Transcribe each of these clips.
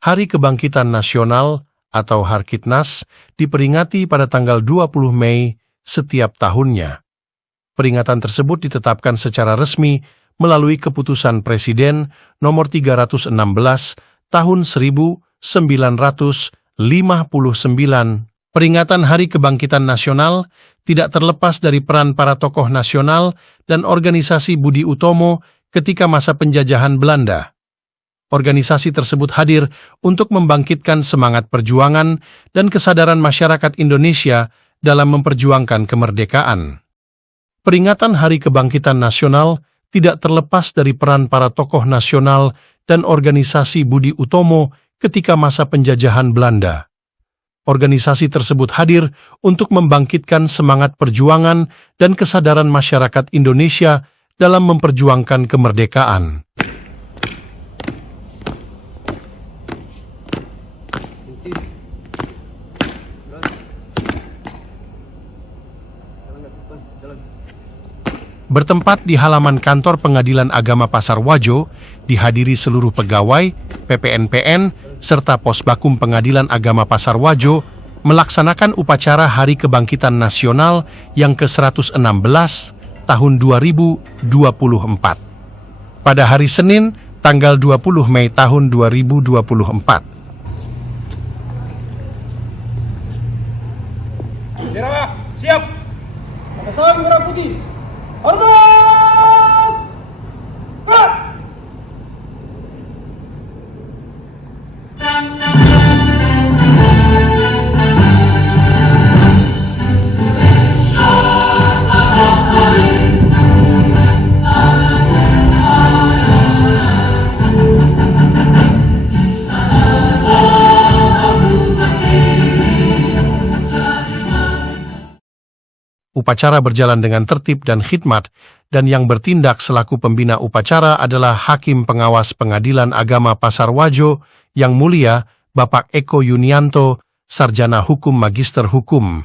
Hari Kebangkitan Nasional atau Harkitnas diperingati pada tanggal 20 Mei setiap tahunnya. Peringatan tersebut ditetapkan secara resmi melalui Keputusan Presiden Nomor 316 Tahun 1959. Peringatan Hari Kebangkitan Nasional tidak terlepas dari peran para tokoh nasional dan organisasi Budi Utomo ketika masa penjajahan Belanda. Organisasi tersebut hadir untuk membangkitkan semangat perjuangan dan kesadaran masyarakat Indonesia dalam memperjuangkan kemerdekaan. Peringatan Hari Kebangkitan Nasional tidak terlepas dari peran para tokoh nasional dan organisasi Budi Utomo ketika masa penjajahan Belanda. Organisasi tersebut hadir untuk membangkitkan semangat perjuangan dan kesadaran masyarakat Indonesia dalam memperjuangkan kemerdekaan. Bertempat di halaman kantor Pengadilan Agama Pasar Wajo, dihadiri seluruh pegawai, PPNPN, serta Posbakum Pengadilan Agama Pasar Wajo, melaksanakan upacara Hari Kebangkitan Nasional yang ke-116 tahun 2024. Pada hari Senin, tanggal 20 Mei tahun 2024. Bendera, siap! Pasang merah putih. Hormat! Gerak! Upacara berjalan dengan tertib dan khidmat, dan yang bertindak selaku pembina upacara adalah Hakim Pengawas Pengadilan Agama Pasar Wajo, Yang Mulia Bapak Eko Yunianto, Sarjana Hukum Magister Hukum.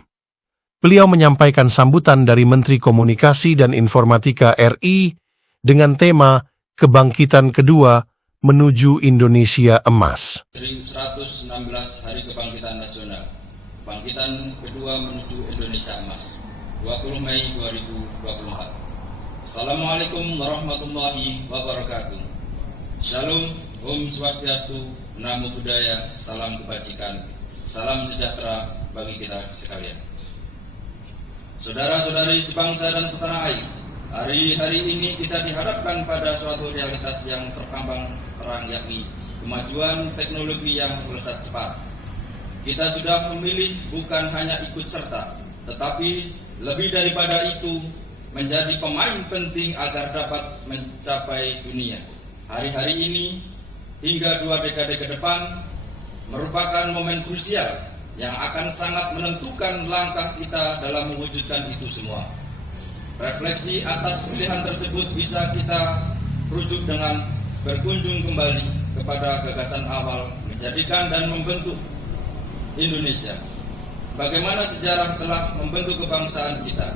Beliau menyampaikan sambutan dari Menteri Komunikasi dan Informatika RI dengan tema Kebangkitan Kedua Menuju Indonesia Emas. 116 Hari Kebangkitan Nasional, Kebangkitan Kedua Menuju Indonesia Emas, 20 Mei 2024. Assalamualaikum warahmatullahi wabarakatuh. Shalom, Om Swastiastu, Namo Buddhaya, salam kebajikan, salam sejahtera bagi kita sekalian. Saudara-saudari sebangsa dan setanah air, hari-hari ini kita dihadapkan pada suatu realitas yang terpampang terang, yakni kemajuan teknologi yang melesat cepat. Kita sudah memilih bukan hanya ikut serta, tetapi lebih daripada itu, menjadi pemain penting agar dapat mencapai dunia. Hari-hari ini hingga 2 dekade ke depan merupakan momen krusial yang akan sangat menentukan langkah kita dalam mewujudkan itu semua. Refleksi atas pilihan tersebut bisa kita rujuk dengan berkunjung kembali kepada gagasan awal menjadikan dan membentuk Indonesia. Bagaimana sejarah telah membentuk kebangsaan kita.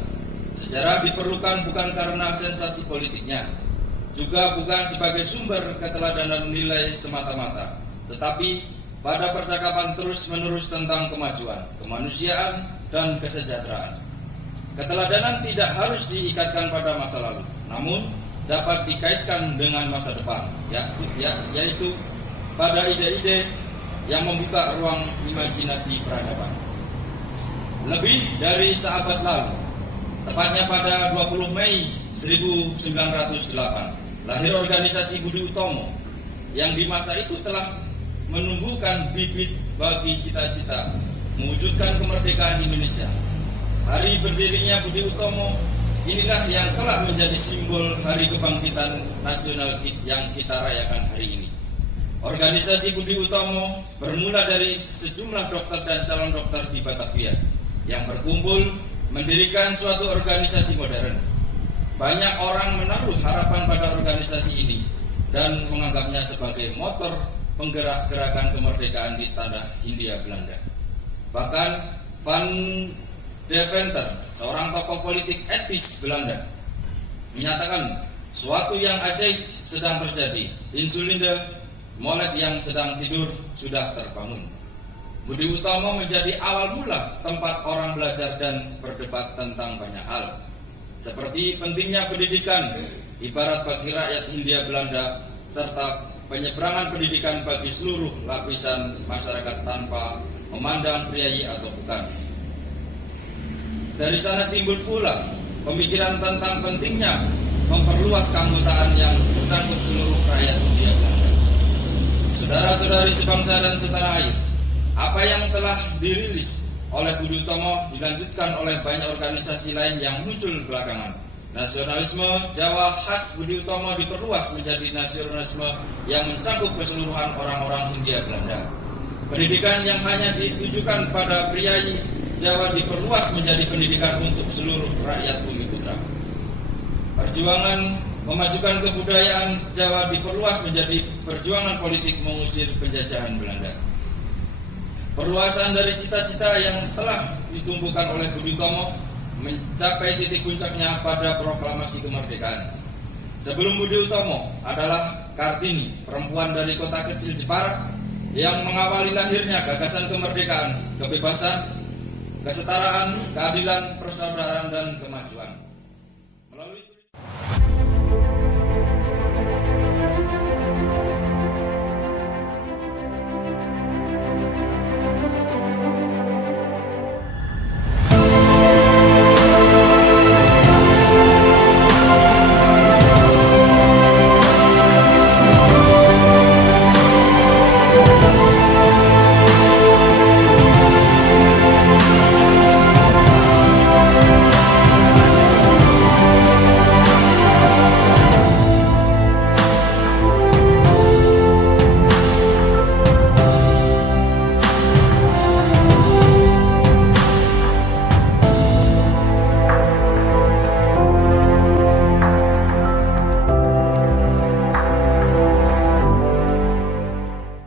Sejarah diperlukan bukan karena sensasi politiknya, juga bukan sebagai sumber keteladanan nilai semata-mata, tetapi pada percakapan terus-menerus tentang kemajuan, kemanusiaan, dan kesejahteraan. Keteladanan tidak harus diikatkan pada masa lalu, namun dapat dikaitkan dengan masa depan, yaitu pada ide-ide yang membuka ruang imajinasi peradaban. Lebih dari seabad lalu, tepatnya pada 20 Mei 1908, lahir organisasi Budi Utomo yang di masa itu telah menumbuhkan bibit bagi cita-cita mewujudkan kemerdekaan Indonesia. Hari berdirinya Budi Utomo inilah yang telah menjadi simbol Hari Kebangkitan Nasional yang kita rayakan hari ini. Organisasi Budi Utomo bermula dari sejumlah dokter dan calon dokter di Batavia yang berkumpul mendirikan suatu organisasi modern. Banyak orang menaruh harapan pada organisasi ini dan menganggapnya sebagai motor penggerak gerakan kemerdekaan di tanah Hindia Belanda. Bahkan Van Deventer, seorang tokoh politik etis Belanda, menyatakan suatu yang ajaib sedang terjadi. Insulinde molek yang sedang tidur sudah terbangun. Budi Utomo menjadi awal mula tempat orang belajar dan berdebat tentang banyak hal, seperti pentingnya pendidikan, ibarat bagi rakyat Hindia Belanda, serta penyeberangan pendidikan bagi seluruh lapisan masyarakat tanpa memandang priayi atau bukan. Dari sana timbul pula pemikiran tentang pentingnya memperluas keanggotaan yang mencangkup seluruh rakyat Hindia Belanda. Saudara-saudari sebangsa dan setanah air, apa yang telah dirilis oleh Budi Utomo dilanjutkan oleh banyak organisasi lain yang muncul belakangan. Nasionalisme Jawa khas Budi Utomo diperluas menjadi nasionalisme yang mencakup keseluruhan orang-orang Hindia Belanda. Pendidikan yang hanya ditujukan pada priayi Jawa diperluas menjadi pendidikan untuk seluruh rakyat bumi putra. Perjuangan memajukan kebudayaan Jawa diperluas menjadi perjuangan politik mengusir penjajahan Belanda. Perluasan dari cita-cita yang telah ditumbuhkan oleh Budi Utomo mencapai titik puncaknya pada proklamasi kemerdekaan. Sebelum Budi Utomo adalah Kartini, perempuan dari kota kecil Jepara yang mengawali lahirnya gagasan kemerdekaan, kebebasan, kesetaraan, keadilan, persaudaraan, dan kemajuan. Melalui